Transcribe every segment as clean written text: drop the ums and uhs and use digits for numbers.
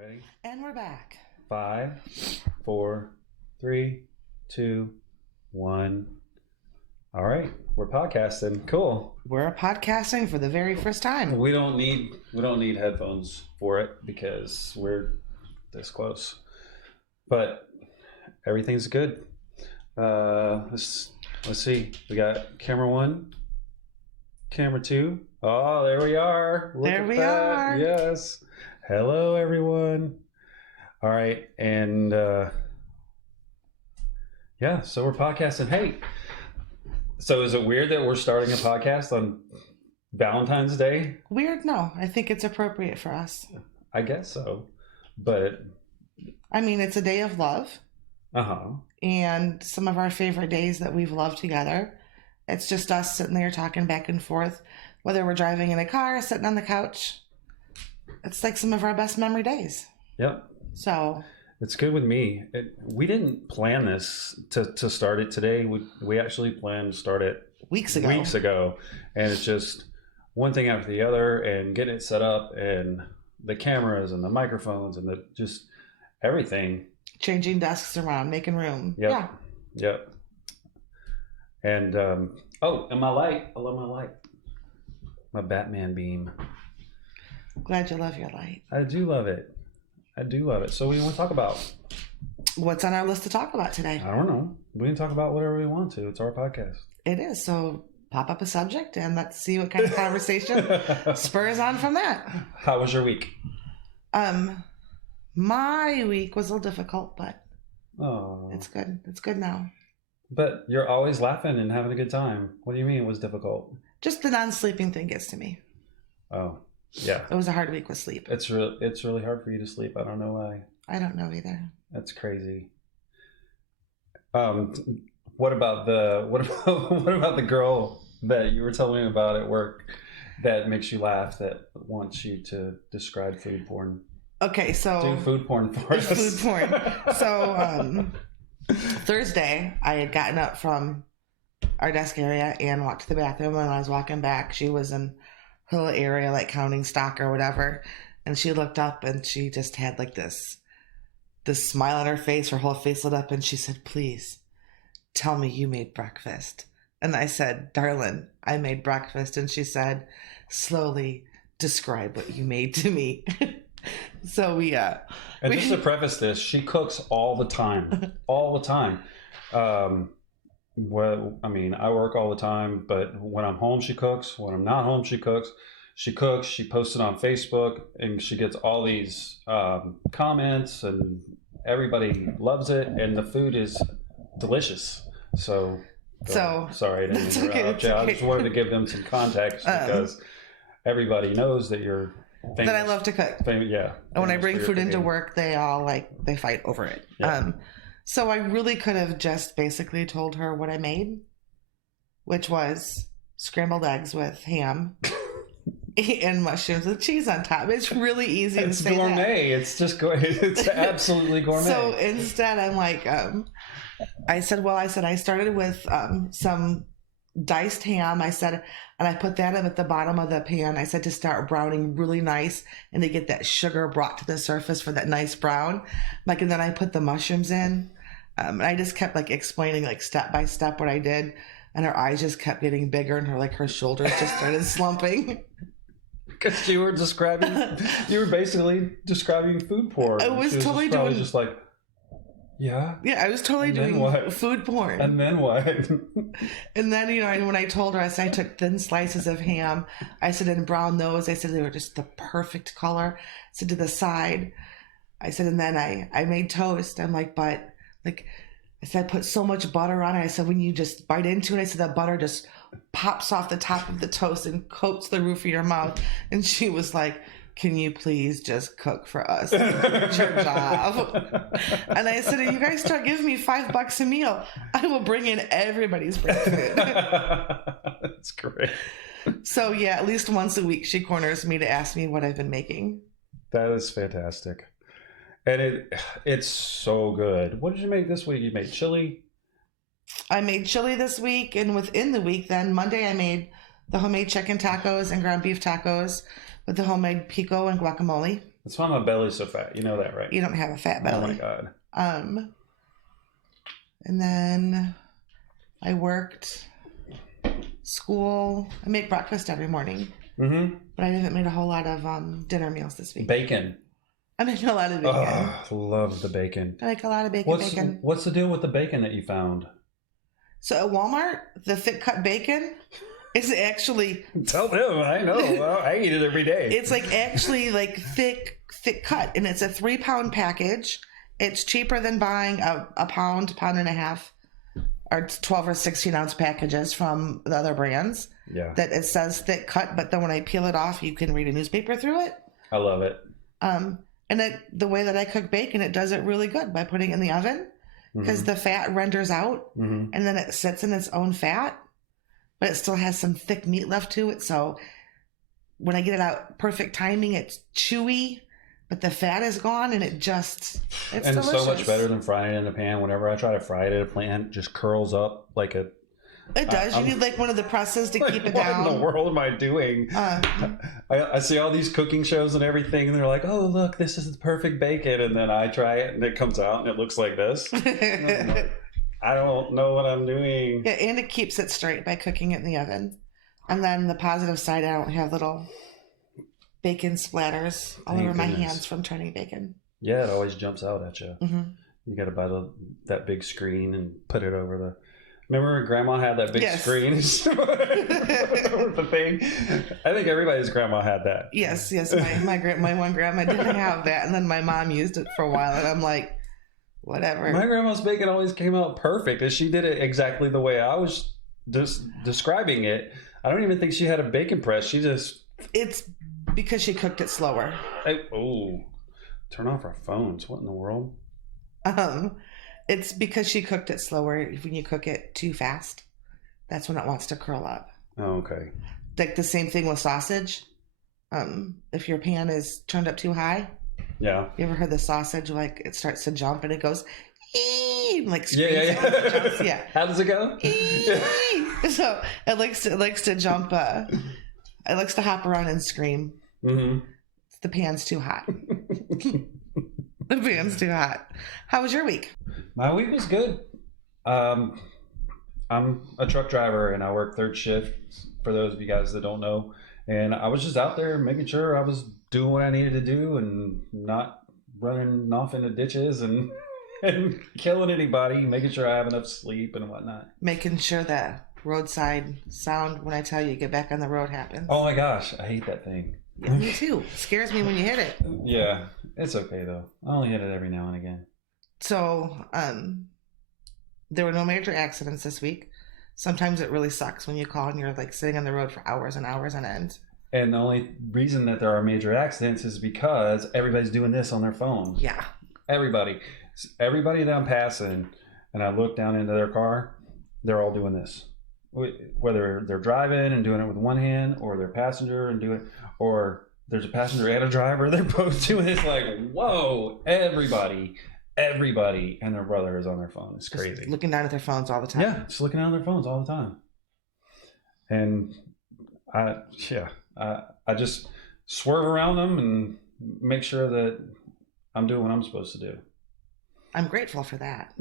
Ready? And we're back. 5, 4, 3, 2, 1. All right, we're podcasting. Cool. We're podcasting for the very first time. We don't need headphones for it because we're this close. But everything's good. Let's see. We got camera 1, camera 2. Oh, there we are. Look there at we that. are. Yes. Hello, everyone. All right, and yeah, so we're podcasting. Hey, so is it weird that we're starting a podcast on Valentine's Day? Weird? No, I think it's appropriate for us. I guess so, but I mean, it's a day of love. And some of our favorite days that we've loved together. It's just us sitting there talking back and forth, whether we're driving in a car, sitting on the couch. It's like some of our best memory days. Yep. So it's good with me. We didn't plan this to start it today. We actually planned to start it weeks ago, and it's just one thing after the other, and getting it set up, and the cameras and the microphones and the just everything. Changing desks around, making room. Yep. Yeah. Yep. And and my light. I love my light. My Batman beam. Glad you love your light. I do love it. So what do you want to talk about? What's on our list to talk about today? I don't know. We can talk about whatever we want to. It's our podcast. It is. So pop up a subject and let's see what kind of conversation spurs on from that. How was your week? My week was a little difficult, but oh, it's good. It's good now. But you're always laughing and having a good time. What do you mean it was difficult? Just the non-sleeping thing gets to me. Oh, yeah. It was a hard week with sleep. It's really hard for you to sleep. I don't know why. I don't know either. That's crazy. What about the girl that you were telling me about at work that makes you laugh, that wants you to describe food porn? Okay, so do food porn for us. Food porn. So Thursday, I had gotten up from our desk area and walked to the bathroom. And when I was walking back, she was in her little area, like counting stock or whatever. And she looked up and she just had like this smile on her face. Her whole face lit up, and she said, "Please tell me you made breakfast." And I said, "Darling, I made breakfast." And she said, "Slowly describe what you made to me." So and just to preface this, she cooks all the time. Well, I mean, I work all the time, but when I'm home, she cooks. When I'm not home, she cooks. She posts it on Facebook, and she gets all these comments, and everybody loves it, and the food is delicious. So sorry, I didn't interrupt you. I just wanted to give them some context because everybody knows that you're famous. That I love to cook. Yeah. And when I bring food into work, they all they fight over it. Yeah. So I really could have just basically told her what I made, which was scrambled eggs with ham and mushrooms with cheese on top. It's really easy to say gourmet. That. It's just it's absolutely gourmet. So instead, I'm like, I said I started with some diced ham. I said, and I put that up at the bottom of the pan. I said to start browning really nice and to get that sugar brought to the surface for that nice brown. And then I put the mushrooms in. And I just kept explaining step by step what I did. And her eyes just kept getting bigger, and her shoulders just started slumping. Because you were basically describing food porn. I was totally doing just like, yeah. Yeah, I was totally doing food porn. And then what? And then, when I told her, I said I took thin slices of ham. I said, and brown those. I said they were just the perfect color. I said to the side. I said, and then I made toast. I'm like, but I said, I put so much butter on it. I said, when you just bite into it, I said, the butter just pops off the top of the toast and coats the roof of your mouth. And she was like, "Can you please just cook for us? It's your job." And I said, if you guys start giving me $5 a meal, I will bring in everybody's breakfast. That's great. So yeah, at least once a week, she corners me to ask me what I've been making. That is fantastic. And it's so good. What did you make this week? You made chili? I made chili this week, and within the week, then Monday I made the homemade chicken tacos and ground beef tacos with the homemade pico and guacamole. That's why my belly's so fat. You know that, right? You don't have a fat Oh my belly. God. And then I worked school. I make breakfast every morning, Mm-hmm. but I haven't made a whole lot of dinner meals this week. Bacon. I make a lot of bacon. Oh, love the bacon. I make a lot of bacon. What's the deal with the bacon that you found? So at Walmart, the thick cut bacon is actually... Tell them. I know. I eat it every day. It's like actually like thick cut, and it's a 3-pound package. It's cheaper than buying a pound and a half, or 12 or 16 ounce packages from the other brands. Yeah. That it says thick cut, but then when I peel it off, you can read a newspaper through it. I love it. And the way that I cook bacon, it does it really good by putting it in the oven, because the fat renders out, and then it sits in its own fat, but it still has some thick meat left to it. So when I get it out, perfect timing, it's chewy, but the fat is gone, and it's delicious. It's so much better than frying it in a pan. Whenever I try to fry it in a pan, it just curls up like a... It does. You need like one of the presses to keep it down. What in the world am I doing? I see all these cooking shows and everything, and they're like, "Oh, look, this is the perfect bacon," and then I try it, and it comes out, and it looks like this. I don't know what I'm doing. Yeah, and it keeps it straight by cooking it in the oven. And then the positive side, I don't have little bacon splatters all over my hands from turning bacon. Yeah, it always jumps out at you. Mm-hmm. You got to buy that big screen and put it over the... Remember when Grandma had that big screen? Over the thing? I think everybody's grandma had that. Yes. My one grandma didn't have that, and then my mom used it for a while, and I'm like, whatever. My grandma's bacon always came out perfect, and she did it exactly the way I was describing it. I don't even think she had a bacon press. She just... It's because she cooked it slower. Turn off our phones. What in the world? It's because she cooked it slower. When you cook it too fast, that's when it wants to curl up. Oh, okay. Like the same thing with sausage. If your pan is turned up too high. Yeah. You ever heard the sausage, like it starts to jump and it goes, ee, like screams. Yeah. Yeah. How does it go? So it likes to jump. It likes to hop around and scream. Mm-hmm. The pan's too hot. The pan's too hot. How was your week? My week was good. I'm a truck driver, and I work third shift, for those of you guys that don't know. And I was just out there making sure I was doing what I needed to do and not running off into ditches and killing anybody, making sure I have enough sleep and whatnot. Making sure that roadside sound when I tell you get back on the road happens. Oh my gosh, I hate that thing. Yeah, me too. Scares me when you hit it. Yeah, it's okay though. I only hit it every now and again. So, there were no major accidents this week. Sometimes it really sucks when you call and you're like sitting on the road for hours and hours on end. And the only reason that there are major accidents is because everybody's doing this on their phone. Yeah. Everybody that I'm passing, and I look down into their car, they're all doing this. Whether they're driving and doing it with one hand, or they're passenger and doing it, or there's a passenger and a driver, they're both doing it. It's like, whoa, everybody and their brother is on their phone. It's crazy. Just looking down at their phones all the time. Yeah, just looking down at their phones all the time. And I just swerve around them and make sure that I'm doing what I'm supposed to do. I'm grateful for that.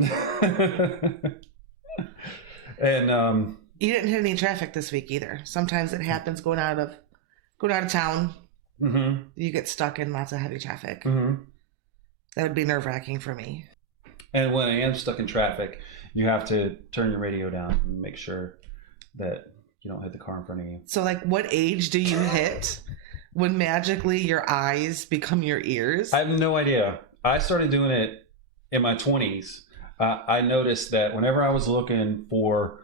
And you didn't hit any traffic this week either. Sometimes it happens going out of town. Mm-hmm. You get stuck in lots of heavy traffic. Mm-hmm. That would be nerve-wracking for me. And when I am stuck in traffic, you have to turn your radio down and make sure that you don't hit the car in front of you. So, like, what age do you hit when magically your eyes become your ears? I have no idea. I started doing it in my 20s. I noticed that whenever I was looking for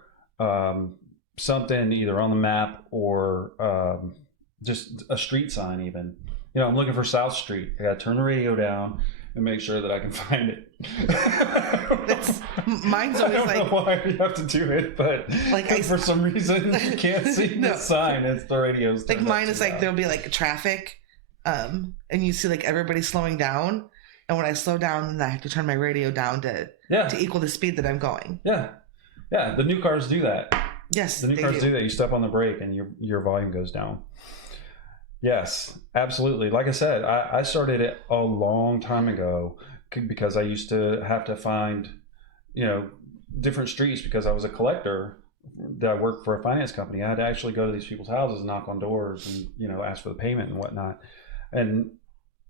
something either on the map or just a street sign even, I'm looking for South Street. I got to turn the radio down and make sure that I can find it. Mine's always I don't know why you have to do it, but for some reason you can't see the sign. It's the radio's like mine is like there'll be like traffic, and you see like everybody slowing down, and when I slow down, then I have to turn my radio down to equal the speed that I'm going. Yeah. The new cars do that. Yes, the new cars do that. You step on the brake and your volume goes down. Yes, absolutely. Like I said, I started it a long time ago because I used to have to find, you know, different streets because I was a collector that I worked for a finance company. I had to actually go to these people's houses, knock on doors, and ask for the payment and whatnot. And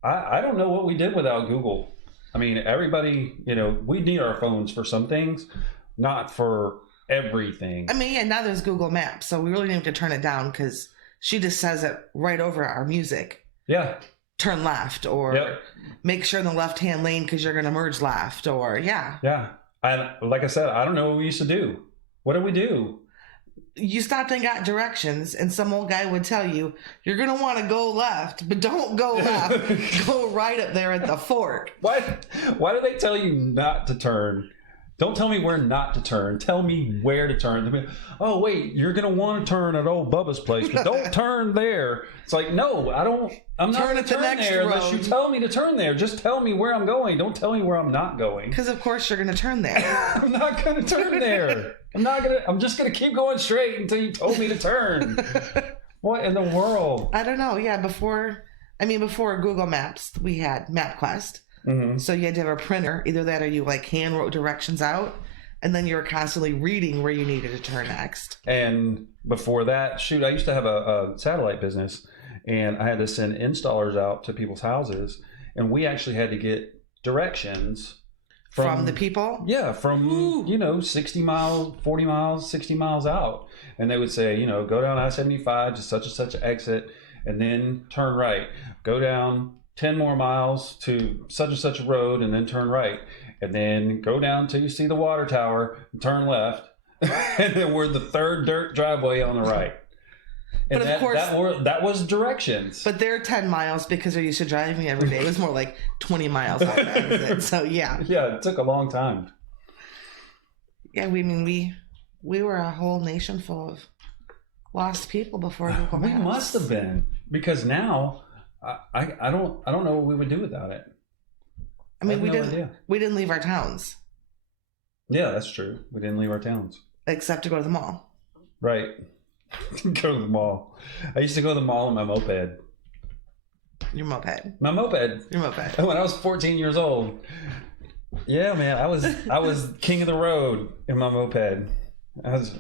I don't know what we did without Google. I mean, everybody, we need our phones for some things, not for everything. I mean, yeah, now there's Google Maps, so we really need to turn it down because she just says it right over our music. Yeah. Turn left, or Yep. make sure in the left-hand lane because you're going to merge left, or yeah. Yeah. And like I said, I don't know what we used to do. What did we do? You stopped and got directions, and some old guy would tell you, you're going to want to go left, but don't go left. Go right up there at the fork. Why do they tell you not to turn? Don't tell me where not to turn. Tell me where to turn. Oh, wait, you're going to want to turn at old Bubba's place, but don't turn there. It's like, no, I'm not going to turn there unless you tell me to turn there. Just tell me where I'm going. Don't tell me where I'm not going. Because, of course, you're going to turn there. I'm not going to turn there. I'm just going to keep going straight until you told me to turn. What in the world? I don't know. Yeah, before Google Maps, we had MapQuest. Mm-hmm. So you had to have a printer, either that or you hand wrote directions out, and then you were constantly reading where you needed to turn next. And before that, shoot, I used to have a satellite business, and I had to send installers out to people's houses, and we actually had to get directions from the people? Yeah, from 60 miles, 40 miles, 60 miles out. And they would say, go down I-75 to such and such exit, and then turn right. Go down 10 more miles to such and such a road and then turn right, and then go down till you see the water tower and turn left, and then we're the third dirt driveway on the right. And but of course, that was directions. But they're 10 miles because they're used to driving every day. It was more like 20 miles on the exit. So yeah. Yeah, it took a long time. Yeah, we were a whole nation full of lost people before Google Maps. We must have been, because now I don't know what we would do without it. I mean, we didn't leave our towns. Yeah, that's true. We didn't leave our towns. Except to go to the mall. Right. Go to the mall. I used to go to the mall on my moped. Your moped. My moped. Your moped. When I was 14 years old. Yeah, man, I was king of the road in my moped. I was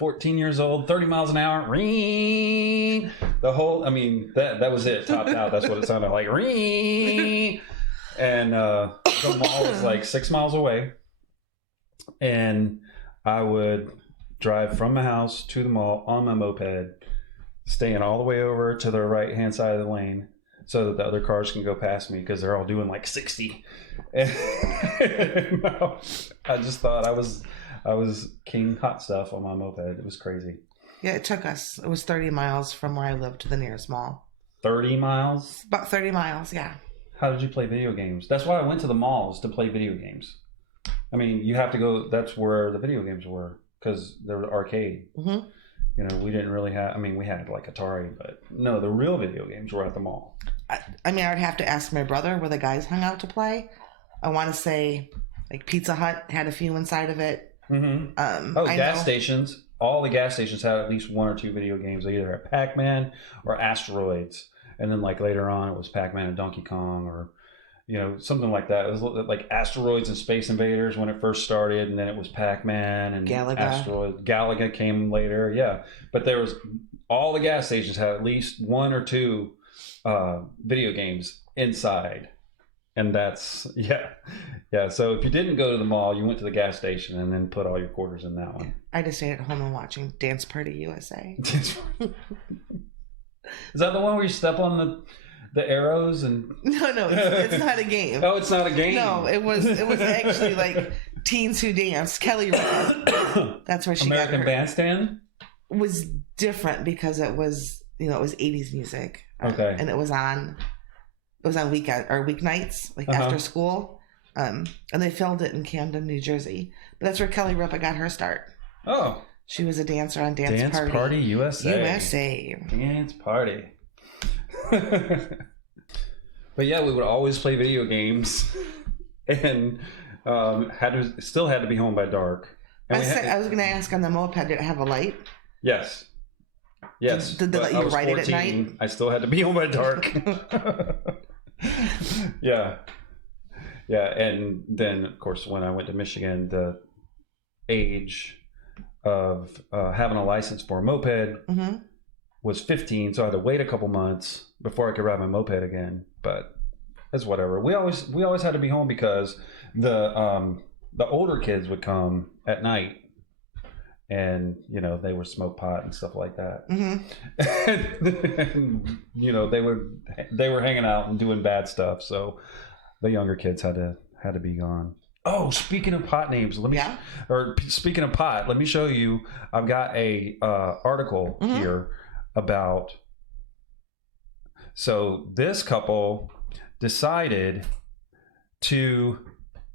14 years old, 30 miles an hour. Ring. That was it, topped out. That's what it sounded like. Ring. And the mall was like 6 miles away. And I would drive from my house to the mall on my moped, staying all the way over to the right-hand side of the lane so that the other cars can go past me because they're all doing like 60. And I just thought I was king hot stuff on my moped. It was crazy. Yeah, it was 30 miles from where I lived to the nearest mall. 30 miles? About 30 miles, yeah. How did you play video games? That's why I went to the malls, to play video games. I mean, you have to go, that's where the video games were, because they were arcade. Mm-hmm. We didn't really have, we had like Atari, but no, the real video games were at the mall. I would have to ask my brother where the guys hung out to play. I want to say like Pizza Hut had a few inside of it. Mm-hmm. Gas stations. All the gas stations had at least one or two video games. They either had Pac-Man or Asteroids. And then like later on it was Pac-Man and Donkey Kong, or something like that. It was like Asteroids and Space Invaders when it first started, and then it was Pac-Man and Galaga. Asteroid. Galaga came later, yeah. But there was, all the gas stations had at least one or two video games inside. And that's, yeah. So if you didn't go to the mall, you went to the gas station and then put all your quarters in that one. I just stayed at home and watching Dance Party USA. Is that the one where you step on the arrows and? No, it's not a game. Oh, it's not a game. No, it was actually like Teens Who Dance. Kelly Rana. That's where she American got her. Bandstand Was different because it was it was 80s music. Okay. And it was on weeknights, like after school. And they filmed it in Camden, New Jersey. But that's where Kelly Ripa got her start. Oh. She was a dancer on Dance Party USA. Dance Party. But yeah, we would always play video games, and still had to be home by dark. And I was going to ask, on the moped, did it have a light? Yes. Yes. Did they but let I you was write it at 14. night? I still had to be home by dark. Yeah. Yeah. And then, of course, when I went to Michigan, the age of having a license for a moped Mm-hmm. was 15. So I had to wait a couple months before I could ride my moped again. But it's whatever. We always had to be home because the older kids would come at night, and they would smoke pot and stuff like that. Mm-hmm. And, they were hanging out and doing bad stuff, so the younger kids had to be gone. Oh, speaking of pot names, speaking of pot, let me show you. I've got a article here about. So this couple decided to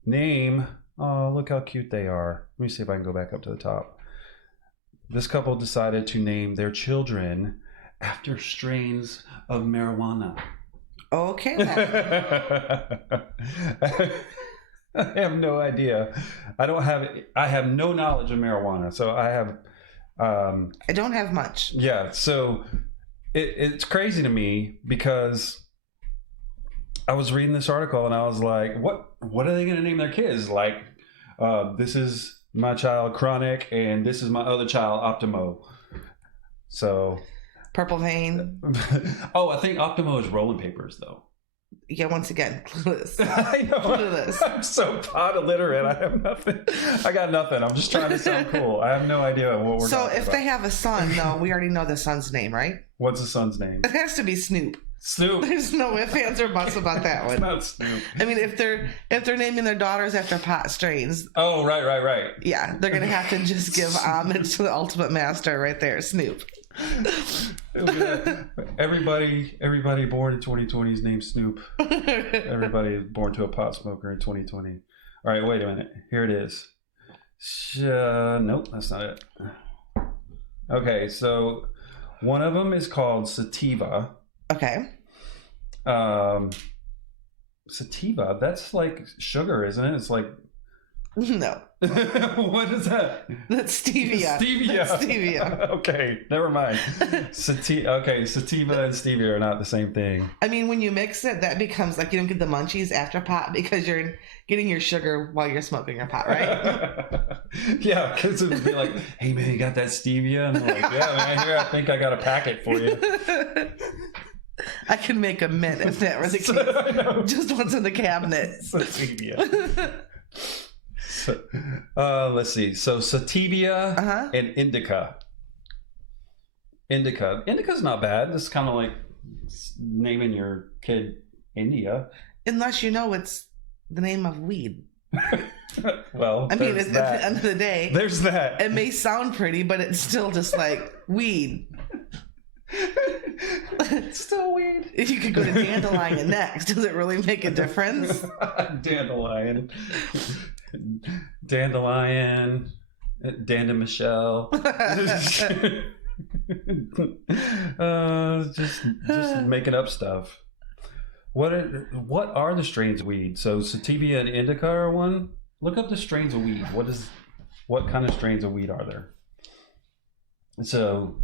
name. Oh, look how cute they are. Let me see if I can go back up to the top. This couple decided to name their children after strains of marijuana. Okay. I have no idea. I have no knowledge of marijuana. So I have. I don't have much. Yeah. So it's crazy to me because I was reading this article and I was like, what are they going to name their kids? Like, this is my child Chronic and this is my other child Optimo. So Purple Vein. Oh, I think Optimo is rolling papers though. Yeah, once again, clueless. I know. Clueless. I'm so pot illiterate. I have nothing. I got nothing. I'm just trying to sound cool. I have no idea what we're talking about. So if they have a son, though, we already know the son's name, right? What's the son's name? It has to be Snoop. Snoop. There's no ifs, ands, or buts about that one. It's not Snoop. I mean, if they're naming their daughters after pot strains. Oh, right. Yeah, they're gonna have to just give homage to the ultimate master right there, Snoop. Everybody born in 2020 is named Snoop. Everybody is born to a pot smoker in 2020. All right, wait a minute. Here it is. Nope, that's not it. Okay, so one of them is called Sativa. Okay. Sativa, that's like sugar, isn't it? It's like no. What is that? That's stevia. Stevia. That's stevia. Okay, never mind. Sativa and stevia are not the same thing. I mean, when you mix it, that becomes like you don't get the munchies after pot because you're getting your sugar while you're smoking your pot, right? Yeah, because it would be like, hey man, you got that stevia? And I'm like, yeah, man, here, I think I got a packet for you. I can make a mint if that were the case. Just what's in the cabinet. Sativa. Let's see. So sativia and indica. Indica's not bad. It's kind of like naming your kid India. Unless you know it's the name of weed. Well, I mean, at the end of the day, there's that. It may sound pretty, but it's still just like weed. It's still weed. If you could go to dandelion next, does it really make a difference? Dandelion, Michelle. Just making up stuff. What are the strains of weed? So sativa and indica are one. Look up the strains of weed. What kind of strains of weed are there? So,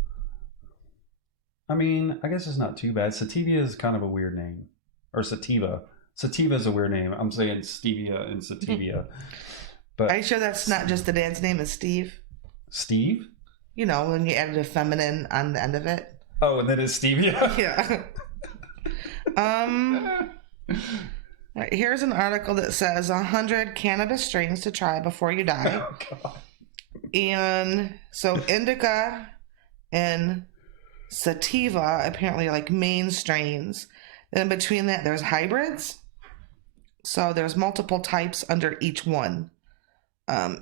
I mean, I guess it's not too bad. Sativa is kind of a weird name, or sativa. Sativa is a weird name. I'm saying stevia and sativa. But are you sure that's not just the dad's name is Steve? Steve? You know, when you added a feminine on the end of it. Oh, and then it's stevia? Yeah. Right, here's an article that says 100 cannabis strains to try before you die. Oh, God. And so indica and sativa apparently are like main strains. Then between that, there's hybrids. So there's multiple types under each one.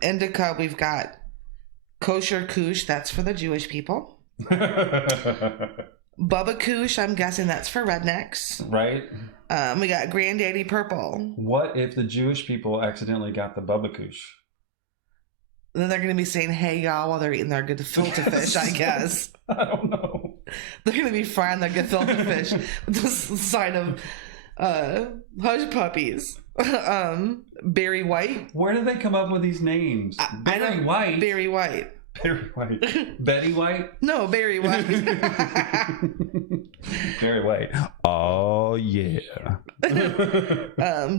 Indica, we've got kosher kush, that's for the Jewish people. Bubba kush, I'm guessing that's for rednecks. Right. We got granddaddy purple. What if the Jewish people accidentally got the Bubba Kush? Then they're going to be saying, hey, y'all, while they're eating their gefilte fish, I guess. I don't know. They're going to be frying their gefilte fish with the side of hush puppies. Barry White. Where did they come up with these names? Barry White? Barry White. Barry White. Betty White? No, Barry White. Barry White. Oh, yeah.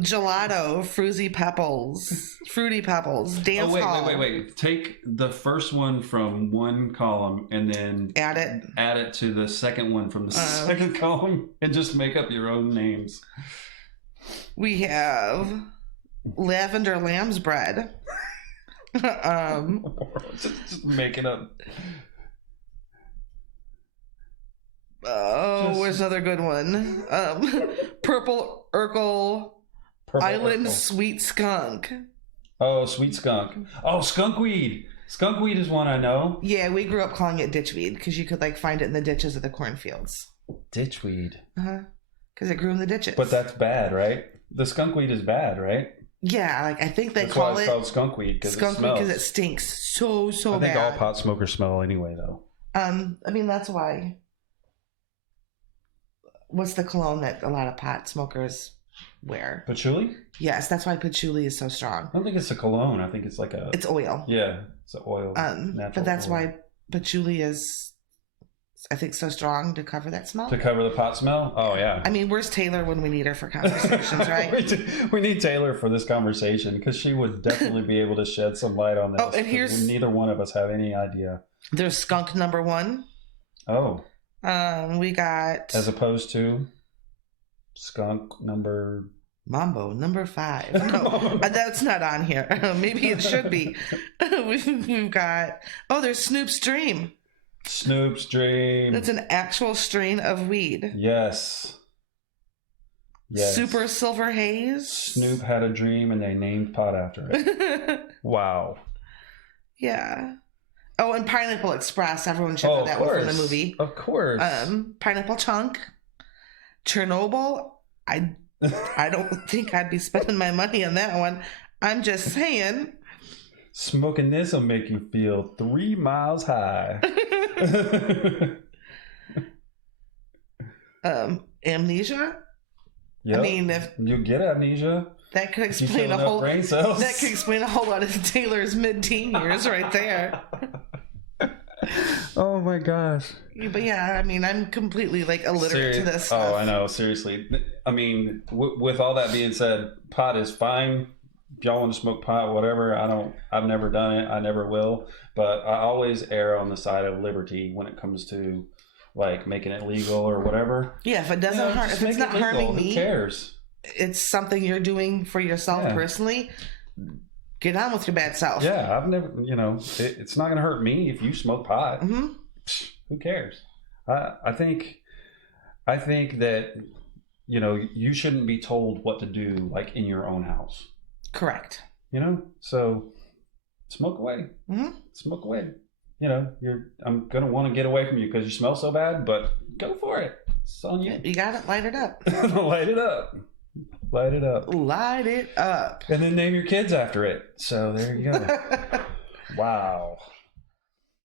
Gelato, Fruity Pebbles, Dance Hall. Wait. Take the first one from one column and then Add it to the second one from the second column and just make up your own names. We have Lavender Lamb's Bread. Just make it up. Oh, where's another good one? Purple Urkel Island Urkel. Sweet Skunk. Oh, sweet skunk. Oh, skunkweed. Skunkweed is one I know. Yeah, we grew up calling it ditchweed because you could like find it in the ditches of the cornfields. Ditchweed. Because it grew in the ditches. But that's bad, right? The skunkweed is bad, right? Yeah, like I think they That's call why it's called skunkweed because it smells. Because it stinks so I think bad. all pot smokers smell anyway, though. I mean that's why. What's the cologne that a lot of pot smokers wear? Patchouli? Yes, that's why patchouli is so strong. I don't think it's a cologne. I think it's like a. It's oil. Yeah, it's an oil. But that's oil. why patchouli is, I think, so strong to cover that smell. To cover the pot smell? Oh, yeah. I mean, where's Taylor when we need her for conversations, right? we need Taylor for this conversation because she would definitely be able to shed some light on this. Oh, and here's... Neither one of us have any idea. There's skunk number 1. Oh. We got... As opposed to skunk number... Mambo number 5. No, that's not on here. Maybe it should be. We've got... Oh, there's Snoop's Dream. Snoop's Dream. That's an actual strain of weed. Yes. Super Silver Haze. Snoop had a dream and they named pot after it. Wow. Yeah. Oh, and Pineapple Express. Everyone should know that one from the movie. Of course. Pineapple Chunk. Chernobyl. I don't think I'd be spending my money on that one. I'm just saying. Smoking this will make you feel 3 miles high. Amnesia. Yep. I mean, if you get amnesia, that could explain a whole brain cells. That could explain a whole lot of Taylor's mid-teen years right there. Oh my gosh. But yeah, I mean, I'm completely like illiterate to this stuff. Oh, I know. Seriously. I mean, with all that being said, pot is fine. If y'all want to smoke pot, whatever. I've never done it. I never will. But I always err on the side of liberty when it comes to like making it legal or whatever. Yeah, if it doesn't hurt, if it's not harming me, who cares? It's something you're doing for yourself personally. Get on with your bad self. Yeah, I've never, it's not going to hurt me if you smoke pot. Mm-hmm. Who cares? I think that, you shouldn't be told what to do, like in your own house. Correct. So smoke away. Mm-hmm. Smoke away. I'm going to want to get away from you because you smell so bad, but go for it. It's on you. You got it. Light it up. Light it up. Light it up. Light it up. And then name your kids after it. So there you go. Wow.